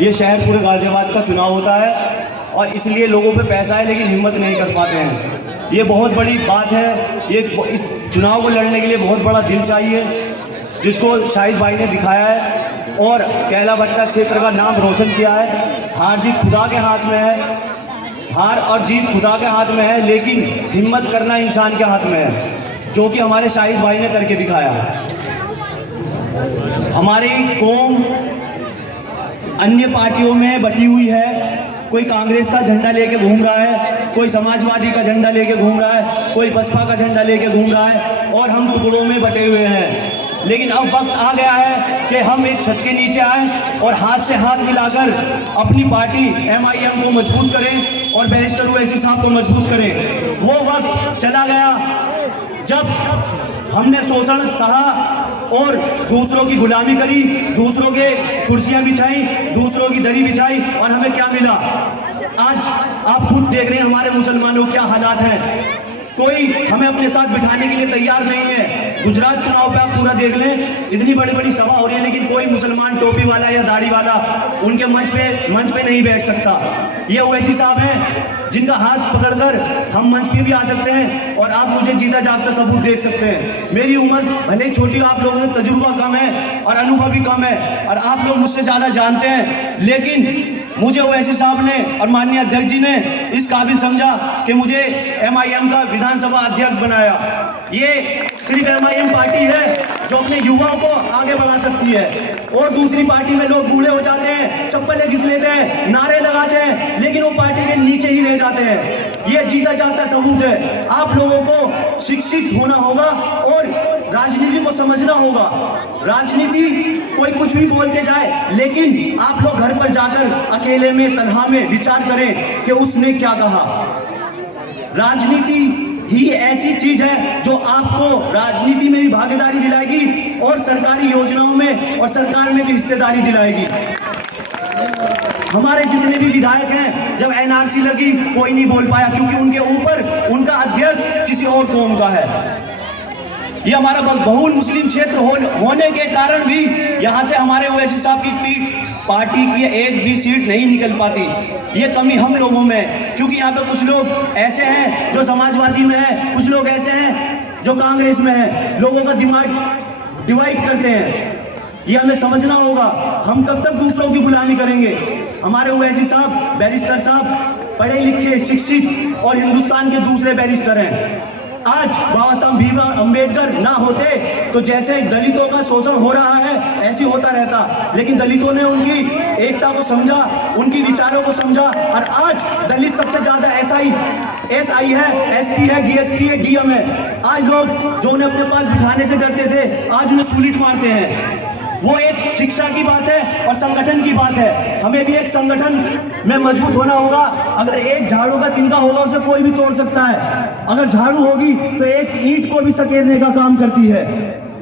ये शहर पूरे गाज़ियाबाद का चुनाव होता है और इसलिए लोगों पे पैसा है लेकिन हिम्मत नहीं कर पाते हैं। ये बहुत बड़ी बात है। ये इस चुनाव को लड़ने के लिए बहुत बड़ा दिल चाहिए, जिसको शाहिद भाई ने दिखाया है और कैला भट्टा क्षेत्र का नाम रोशन किया है। हार जीत खुदा के हाथ में है, हार और जीत खुदा के हाथ में है, लेकिन हिम्मत करना इंसान के हाथ में है, जो कि हमारे शाहिद भाई ने करके दिखाया। हमारी कौम अन्य पार्टियों में बटी हुई है। कोई कांग्रेस का झंडा लेके घूम रहा है, कोई समाजवादी का झंडा लेके घूम रहा है, कोई बसपा का झंडा लेके घूम रहा है और हम टुकड़ों में बटे हुए हैं। लेकिन अब वक्त आ गया है कि हम एक छत के नीचे आए और हाथ से हाथ मिलाकर अपनी पार्टी MIM को मजबूत करें और बैरिस्टर ओवैसी साहब को मजबूत करें। वो वक्त चला गया जब हमने शोषण सहा और दूसरों की गुलामी करी, दूसरों के कुर्सियां बिछाई, दूसरों की दरी बिछाई और हमें क्या मिला? आज आप खुद देख रहे हैं हमारे मुसलमानों क्या हालात हैं। कोई हमें अपने साथ बिठाने के लिए तैयार नहीं है। गुजरात चुनाव पे आप पूरा देख लें, इतनी बड़ी बड़ी सभा हो रही है लेकिन कोई मुसलमान टोपी वाला या दाढ़ी वाला उनके मंच पे नहीं बैठ सकता। ये ओवैसी साहब हैं जिनका हाथ पकड़कर हम मंच पे भी आ सकते हैं और आप मुझे जीता जागता सबूत देख सकते हैं। मेरी उम्र भले ही छोटी, आप लोगों में तजुर्बा कम है और अनुभव भी कम है और आप लोग मुझसे ज़्यादा जानते हैं, लेकिन मुझे ओवैसी साहब ने और माननीय अध्यक्ष जी ने इस काबिल समझा कि मुझे MIM का विधानसभा अध्यक्ष बनाया। ये सिर्फ MIM पार्टी है जो अपने युवाओं को आगे बढ़ा सकती है और दूसरी पार्टी में लोग बूढ़े हो जाते हैं, चप्पलें घिस लेते हैं, नारे लगाते हैं, लेकिन वो पार्टी के नीचे ही रह जाते हैं। ये जीता जागता सबूत है। आप लोगों को शिक्षित होना होगा और राजनीति को समझना होगा। राजनीति कोई कुछ भी बोल के जाए, लेकिन आप लोग घर पर जाकर अकेले में तन्हा में विचार करें कि उसने क्या कहा। राजनीति ही ऐसी चीज है जो आपको राजनीति में भी भागीदारी दिलाएगी और सरकारी योजनाओं में और सरकार में भी हिस्सेदारी दिलाएगी। हमारे जितने भी विधायक हैं, जब NRC लगी कोई नहीं बोल पाया क्योंकि उनके ऊपर उनका अध्यक्ष किसी और कौम का है। ये हमारा बहुल मुस्लिम क्षेत्र होने के कारण भी यहाँ से हमारे ओवैसी साहब की पार्टी की एक भी सीट नहीं निकल पाती। ये कमी हम लोगों में है, क्योंकि यहाँ पे कुछ लोग ऐसे हैं जो समाजवादी में हैं, कुछ लोग ऐसे हैं जो कांग्रेस में हैं। लोगों का दिमाग डिवाइड करते हैं। ये हमें समझना होगा। हम कब तक दूसरों की गुलामी करेंगे? हमारे ओवैसी साहब, बैरिस्टर साहब पढ़े लिखे, शिक्षित और हिंदुस्तान के दूसरे बैरिस्टर हैं। आज बाबा साहब भीमराव अम्बेडकर ना होते तो जैसे दलितों का शोषण हो रहा है ऐसे होता रहता, लेकिन दलितों ने उनकी एकता को समझा, उनकी विचारों को समझा और आज दलित सबसे ज्यादा SI है, SP है, DSP है, DM है। आज लोग जो उन्हें अपने पास बिठाने से डरते थे आज उन्हें सुलीट मारते हैं। वो एक शिक्षा की बात है और संगठन की बात है। हमें भी एक संगठन में मजबूत होना होगा। अगर एक झाड़ू का तिनका होगा उसे कोई भी तोड़ सकता है। अगर झाड़ू होगी तो एक ईंट को भी सकेलने का काम करती है।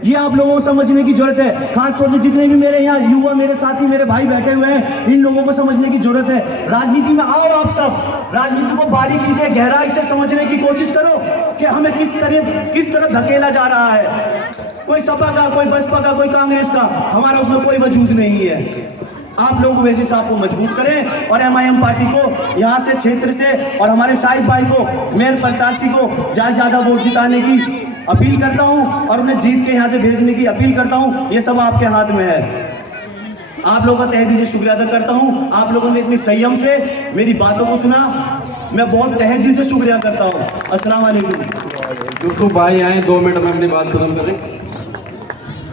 ये आप लोगों को समझने की जरूरत है। खासतौर से जितने भी मेरे यहाँ युवा, मेरे साथी, मेरे भाई बैठे हुए हैं, इन लोगों को समझने की जरूरत है। राजनीति में आओ, आप सब राजनीति को बारीकी से, गहराई से समझने की कोशिश करो कि हमें किस तरह धकेला जा रहा है। कोई सपा का, कोई बसपा का, कोई कांग्रेस का, हमारा उसमें कोई वजूद नहीं है। आप लोग ओवैसी साहब को मजबूत करें और MIM पार्टी को यहाँ से क्षेत्र से और हमारे शाहिद भाई को, मेयर प्रत्याशी को ज़्यादा वोट जिताने की अपील करता हूँ और उन्हें जीत के यहाँ से भेजने की अपील करता हूँ। ये सब आपके हाथ में है। आप लोगों का तहे दिल से शुक्रिया अदा करता हूँ। आप लोगों ने इतनी संयम से मेरी बातों को सुना, मैं बहुत तहे दिल से शुक्रिया करता हूँ। अस्सलाम वालेकुम। यूसुफ भाई आए, 2 मिनट में अपनी बात खत्म करें।